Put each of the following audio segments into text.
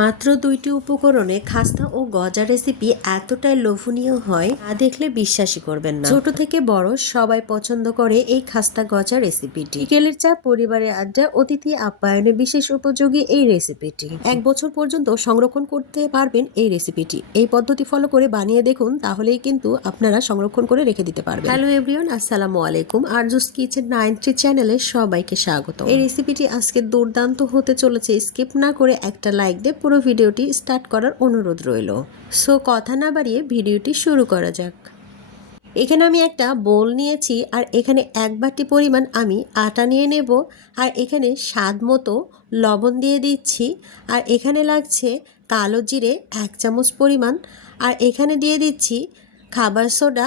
মাত্র ২টি উপকরণে খাস্তা ও গজা রেসিপি এতটাই লোভনীয় হয়, না দেখলে বিশ্বাসই করবেন না। ছোট থেকে বড় সবাই পছন্দ করে এই খাস্তা গজা রেসিপিটি। বিকেলের চা, পরিবারের আড্ডা, অতিথি আপ্যায়নে বিশেষ উপযোগী এই রেসিপিটি। 1 বছর পর্যন্ত সংরক্ষণ করতে পারবেন এই রেসিপিটি। এই পদ্ধতি ফলো করে বানিয়ে দেখুন, তাহলেই কিন্তু আপনারা সংরক্ষণ করে রেখে দিতে পারবেন। হ্যালো এভরিওয়ান, আসসালামু আলাইকুম। আরজুস কিচেন 93 চ্যানেলে সবাইকে স্বাগত। এই রেসিপিটি আজকে দুর্দান্ত হতে চলেছে। স্কিপ না করে একটা লাইক দিয়ে পুরো ভিডিওটি স্টার্ট করার অনুরোধ রইল। সো কথা না বাড়িয়ে ভিডিওটি শুরু করা যাক। এখানে আমি একটা বোল নিয়েছি আর এখানে 1 বাটি পরিমাণ আমি আটা নিয়ে নেব আর এখানে স্বাদ মতো লবণ দিয়ে দিচ্ছি আর এখানে লাগছে কালো জিরে 1 চামচ পরিমাণ আর এখানে দিয়ে দিচ্ছি খাবার সোডা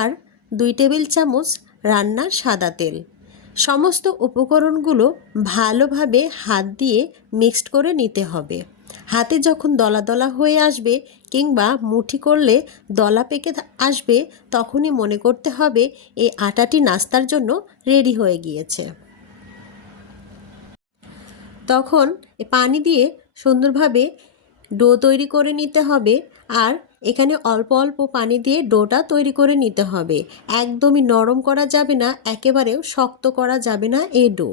আর 2 টেবিল চামচ রান্নার সাদা তেল। সমস্ত উপকরণগুলো ভালোভাবে হাত দিয়ে মিক্সড করে নিতে হবে। হাতে যখন দলা দলা হয়ে আসবে কিংবা মুঠি করলে দলা পেকে আসবে, তখনই মনে করতে হবে এই আটাটি নাস্তার জন্য রেডি হয়ে গিয়েছে। তখন পানি দিয়ে সুন্দরভাবে ডো তৈরি করে নিতে হবে আর এখানে অল্প অল্প পানি দিয়ে ডোটা তৈরি করে নিতে হবে। একদমই নরম করা যাবে না, একেবারেও শক্ত করা যাবে না। এই ডো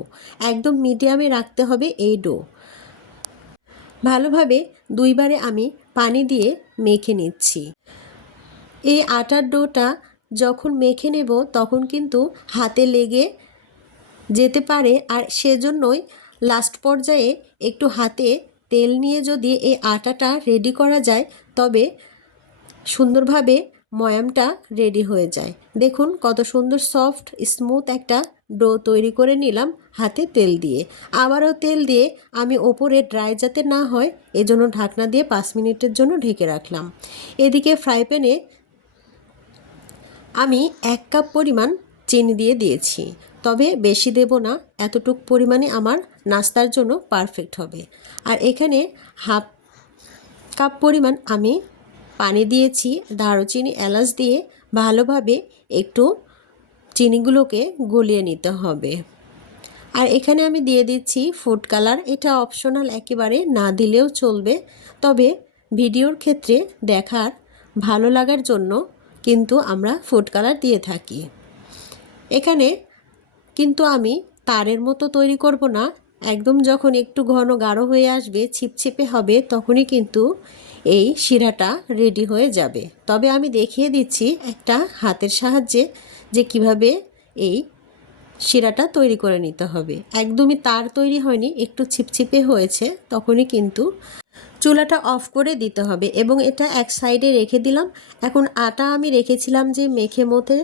একদম মিডিয়ামে রাখতে হবে। এই ডো ভালোভাবে 2 বারে আমি পানি দিয়ে মেখে নিচ্ছি। এই আটার ডোটা যখন মেখে নেব তখন কিন্তু হাতে লেগে যেতে পারে, আর সেজন্যই লাস্ট পর্যায়ে একটু হাতে তেল নিয়ে যদি এই আটাটা রেডি করা যায় তবে সুন্দরভাবে ময়ামটা রেডি হয়ে যায়। দেখুন কত সুন্দর সফট স্মুথ একটা ডো তৈরি করে নিলাম হাতে তেল দিয়ে। আবারও তেল দিয়ে আমি ওপরে ড্রাই যাতে না হয় এজন্য ঢাকনা দিয়ে 5 মিনিটের জন্য ঢেকে রাখলাম। এদিকে ফ্রাই প্যানে আমি 1 কাপ পরিমাণ চিনি দিয়ে দিয়েছি, তবে বেশি দেব না, এতটুক পরিমাণে আমার নাস্তার জন্য পারফেক্ট হবে। আর এখানে হাফ কাপ পরিমাণ আমি পানি দিয়েছি। দারুচিনি এলাচ দিয়ে ভালোভাবে একটু চিনিগুলোকে গলিয়ে নিতে হবে। আর এখানে আমি দিয়ে দিচ্ছি ফুড কালার। এটা অপশনাল, একেবারে না দিলেও চলবে, তবে ভিডিওর ক্ষেত্রে দেখার ভালো লাগার জন্য কিন্তু আমরা ফুড কালার দিয়ে থাকি। এখানে কিন্তু আমি তারের মতো তৈরি করব না, একদম যখন একটু ঘন গাঢ় হয়ে আসবে, ছিপছিপে হবে, তখনই কিন্তু এই শিরাটা রেডি হয়ে যাবে। তবে আমি দেখিয়ে দিচ্ছি একটা হাতের সাহায্যে যে কিভাবে এই শিরাটা তৈরি করে নিতে হবে। একদমই তার তৈরি হয়নি, একটু ছিপছিপে হয়েছে, তখনই কিন্তু চুলাটা অফ করে দিতে হবে এবং এটা এক সাইডে রেখে দিলাম। এখন আটা আমি রেখেছিলাম যে মেখে মতে,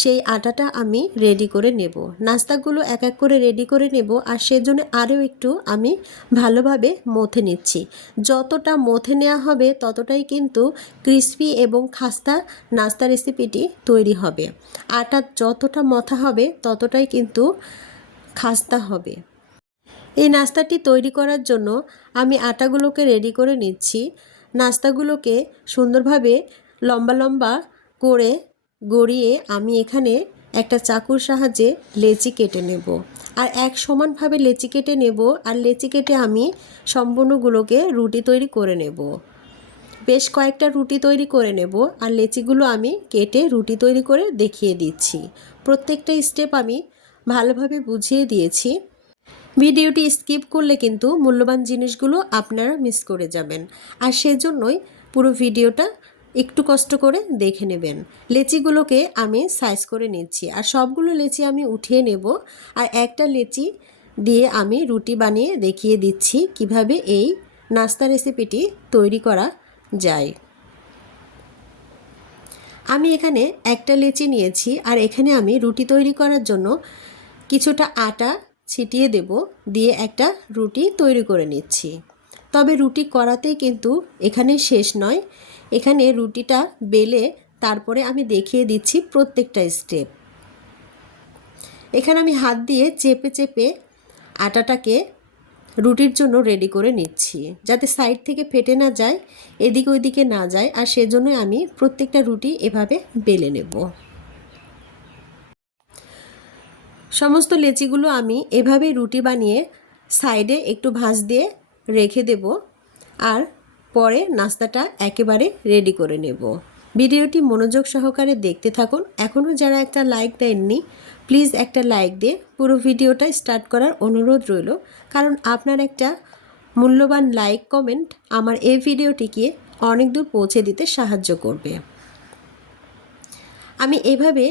সেই আটাটা আমি রেডি করে নেব। নাস্তাগুলো এক এক করে রেডি করে নেব আর সেজন্য আরও একটু আমি ভালোভাবে মথে নিচ্ছি। যতটা মথে নেওয়া হবে ততটাই কিন্তু ক্রিস্পি এবং খাস্তা নাস্তা রেসিপিটি তৈরি হবে। আটা যতটা মথা হবে ততটাই কিন্তু খাস্তা হবে। এই নাস্তাটি তৈরি করার জন্য আমি আটাগুলোকে রেডি করে নিচ্ছি। নাস্তাগুলোকে সুন্দরভাবে লম্বা লম্বা করে গড়িয়ে আমি এখানে একটা চাকুর সাহায্যে লেচি কেটে নেব আর এক সমানভাবে লেচি কেটে নেব। আর লেচি কেটে আমি সম্পূর্ণগুলোকে রুটি তৈরি করে নেব। বেশ কয়েকটা রুটি তৈরি করে নেব আর লেচিগুলো আমি কেটে রুটি তৈরি করে দেখিয়ে দিচ্ছি। প্রত্যেকটা স্টেপ আমি ভালোভাবে বুঝিয়ে দিয়েছি। ভিডিওটি স্কিপ করলে কিন্তু মূল্যবান জিনিসগুলো আপনারা মিস করে যাবেন, আর সেজন্যই পুরো ভিডিওটা একটু কষ্ট করে দেখে নেবেন। লেচিগুলোকে আমি সাইজ করে নিচ্ছি আর সবগুলো লেচি আমি উঠিয়ে নেব আর একটা লেচি দিয়ে আমি রুটি বানিয়ে দেখিয়ে দিচ্ছি কিভাবে এই নাস্তা রেসিপিটি তৈরি করা যায়। আমি এখানে একটা লেচি নিয়েছি আর এখানে আমি রুটি তৈরি করার জন্য কিছুটা আটা ছিটিয়ে দেব, দিয়ে একটা রুটি তৈরি করে নিচ্ছি। তবে রুটি করাতেই কিন্তু এখানে শেষ নয়, এখানে রুটিটা বেলে তারপরে আমি দেখিয়ে দিচ্ছি প্রত্যেকটা স্টেপ। এখানে আমি হাত দিয়ে চেপে চেপে আটাটাকে রুটির জন্য রেডি করে নিচ্ছি, যাতে সাইড থেকে ফেটে না যায়, এদিকে ওইদিকে না যায়, আর সেজন্যই আমি প্রত্যেকটা রুটি এভাবে বেলে নেব। সমস্ত লেচিগুলো আমি এভাবে রুটি বানিয়ে সাইডে একটু ভাঁজ দিয়ে রেখে দেব আর পরে নাস্তাটা একেবারে রেডি করে নেব। ভিডিওটি মনোযোগ সহকারে দেখতে থাকুন। এখনও যারা একটা লাইক দেননি, প্লিজ একটা লাইক দিয়ে পুরো ভিডিওটা স্টার্ট করার অনুরোধ রইল, কারণ আপনার একটা মূল্যবান লাইক কমেন্ট আমার এই ভিডিওটিকে অনেক দূর পৌঁছে দিতে সাহায্য করবে। আমি এভাবে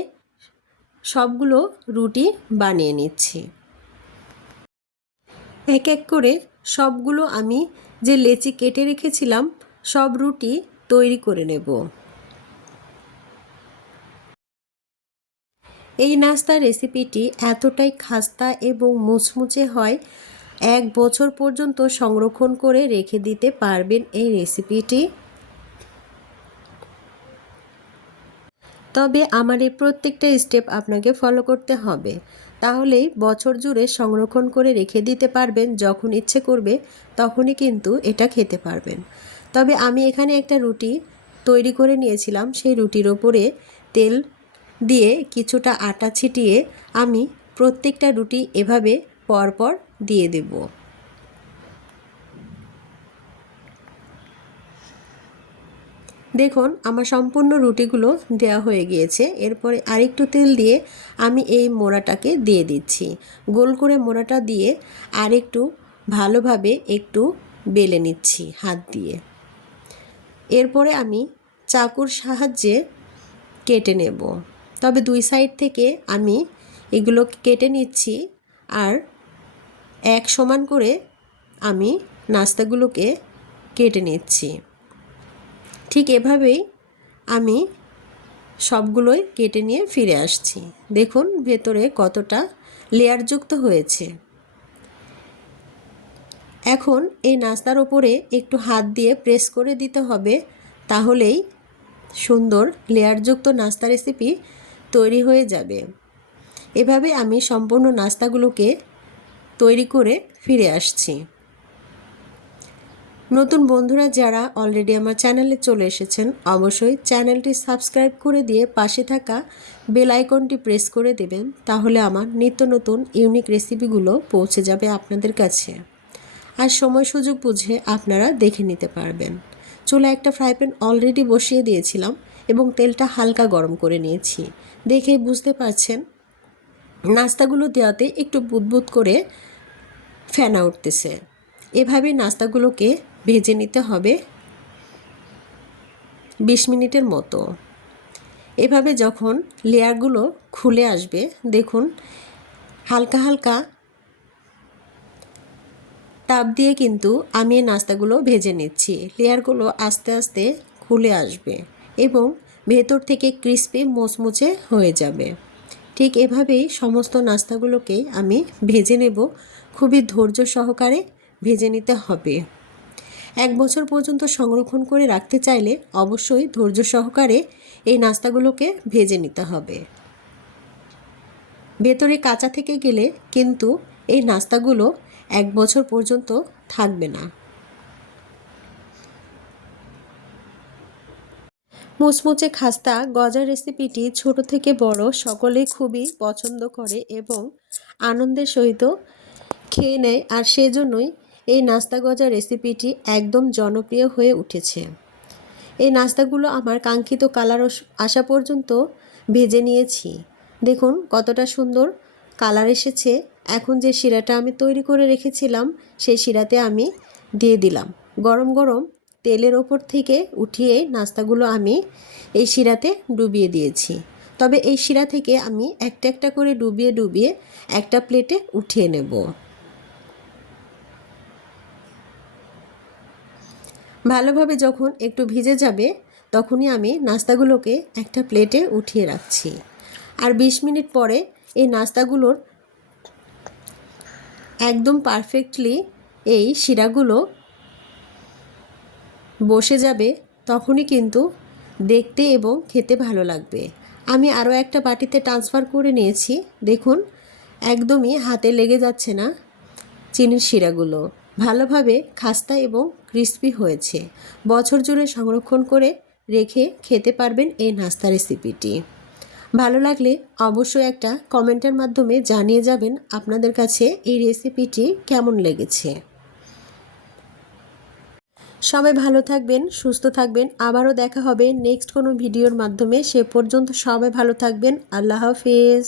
সবগুলো রুটি বানিয়ে নিচ্ছি। এক এক করে সবগুলো আমি যে লেচি কেটে রেখেছিলাম সব রুটি তৈরি করে নেব। এই নাস্তার রেসিপিটি এতটাই খাস্তা এবং মুচমুচে হয়, 1 বছর পর্যন্ত সংরক্ষণ করে রেখে দিতে পারবেন এই রেসিপিটি। তবে আমার এই প্রত্যেকটা স্টেপ আপনাকে ফলো করতে হবে, তাহলেই বছর জুড়ে সংরক্ষণ করে রেখে দিতে পারবেন। যখন ইচ্ছে করবে তখনই কিন্তু এটা খেতে পারবেন। তবে আমি এখানে একটা রুটি তৈরি করে নিয়েছিলাম। সেই রুটির ওপরে তেল দিয়ে কিছুটা আটা ছিটিয়ে আমি প্রত্যেকটা রুটি এভাবে পরপর দিয়ে দেব। দেখুন আমার সম্পূর্ণ রুটিগুলো দেওয়া হয়ে গিয়েছে। এরপরে আরেকটু তেল দিয়ে আমি এই মোড়াটাকে দিয়ে দিচ্ছি। গোল করে মোড়াটা দিয়ে আরেকটু ভালোভাবে একটু বেলে নিচ্ছি হাত দিয়ে। এরপরে আমি চাকুর সাহায্যে কেটে নেব। তবে 2 সাইড থেকে আমি এগুলো কেটে নিচ্ছি, আর এক সমান করে আমি নাস্তাগুলোকে কেটে নিচ্ছি। ঠিক এভাবেই আমি সবগুলোই কেটে নিয়ে ফিরে আসছি। দেখুন ভেতরে কতটা লেয়ারযুক্ত হয়েছে। এখন এই নাস্তার ওপরে একটু হাত দিয়ে প্রেস করে দিতে হবে, তাহলেই সুন্দর লেয়ারযুক্ত নাস্তা রেসিপি তৈরি হয়ে যাবে। এভাবে আমি সম্পূর্ণ নাস্তাগুলোকে তৈরি করে ফিরে আসছি। নতুন বন্ধুরা যারা অলরেডি আমার চ্যানেলে চলে এসেছেন, অবশ্যই চ্যানেলটি সাবস্ক্রাইব করে দিয়ে পাশে থাকা বেল আইকনটি প্রেস করে দেবেন, তাহলে আমার নিত্য নতুন ইউনিক রেসিপিগুলো পৌঁছে যাবে আপনাদের কাছে। আর সময় সুযোগ বুঝে আপনারা দেখে নিতে পারবেন। চুলায় একটা ফ্রাই প্যান অলরেডি বসিয়ে দিয়েছিলাম এবং তেলটা হালকা গরম করে নিয়েছি। দেখেই বুঝতে পারছেন নাস্তাগুলো দেওয়াতে একটু বুদবুদ করে ফেনা উঠতেছে। এভাবে নাস্তাগুলোকে ভেজে নিতে হবে 20 মিনিটের মতো। এভাবে যখন লেয়ারগুলো খুলে আসবে, দেখুন হালকা হালকা তাপ দিয়ে কিন্তু আমি এই নাস্তাগুলো ভেজে নিচ্ছি। লেয়ারগুলো আস্তে আস্তে খুলে আসবে এবং ভেতর থেকে ক্রিস্পি মুচমুচে হয়ে যাবে। ঠিক এভাবেই সমস্ত নাস্তাগুলোকে আমি ভেজে নেব। খুবই ধৈর্য সহকারে ভেজে নিতে হবে। 1 বছর পর্যন্ত সংরক্ষণ করে রাখতে চাইলে অবশ্যই ধৈর্য সহকারে এই নাস্তাগুলোকে ভেজে নিতে হবে। ভেতরে কাঁচা থেকে গেলে কিন্তু এই নাস্তাগুলো 1 বছর পর্যন্ত থাকবে না। মুচমুচে খাস্তা গজার রেসিপিটি ছোট থেকে বড় সকলেই খুবই পছন্দ করে এবং আনন্দের সহিত খেয়ে নেয়, আর সেজন্যই এই নাস্তা গজা রেসিপিটি একদম জনপ্রিয় হয়ে উঠেছে। এই নাস্তাগুলো আমার কাঙ্ক্ষিত কালার আসা পর্যন্ত ভেজে নিয়েছি। দেখুন কতটা সুন্দর কালার এসেছে। এখন যে শিরাটা আমি তৈরি করে রেখেছিলাম সেই শিরাতে আমি দিয়ে দিলাম। গরম গরম তেলের ওপর থেকে উঠিয়ে নাস্তাগুলো আমি এই শিরাতে ডুবিয়ে দিয়েছি। তবে এই শিরা থেকে আমি একটা একটা করে ডুবিয়ে ডুবিয়ে একটা প্লেটে উঠিয়ে নেব। ভালোভাবে যখন একটু ভিজে যাবে তখনই আমি নাস্তাগুলোকে একটা প্লেটে উঠিয়ে রাখছি। আর 20 মিনিট পরে এই নাস্তাগুলোর একদম পারফেক্টলি এই শিরাগুলো বসে যাবে, তখনই কিন্তু দেখতে এবং খেতে ভালো লাগবে। আমি আরও একটা বাটিতে ট্রান্সফার করে নিয়েছি। দেখুন একদমই হাতে লেগে যাচ্ছে না চিনির শিরাগুলো। ভালোভাবে খাস্তা এবং ক্রিস্পি হয়েছে। বছর জুড়ে সংরক্ষণ করে রেখে খেতে পারবেন এই নাস্তা রেসিপিটি। ভালো লাগলে অবশ্যই একটা কমেন্টের মাধ্যমে জানিয়ে যাবেন আপনাদের কাছে এই রেসিপিটি কেমন লেগেছে। সবাই ভালো থাকবেন, সুস্থ থাকবেন। আবারও দেখা হবে নেক্সট কোনো ভিডিওর মাধ্যমে। সে পর্যন্ত সবাই ভালো থাকবেন। আল্লাহ হাফেজ।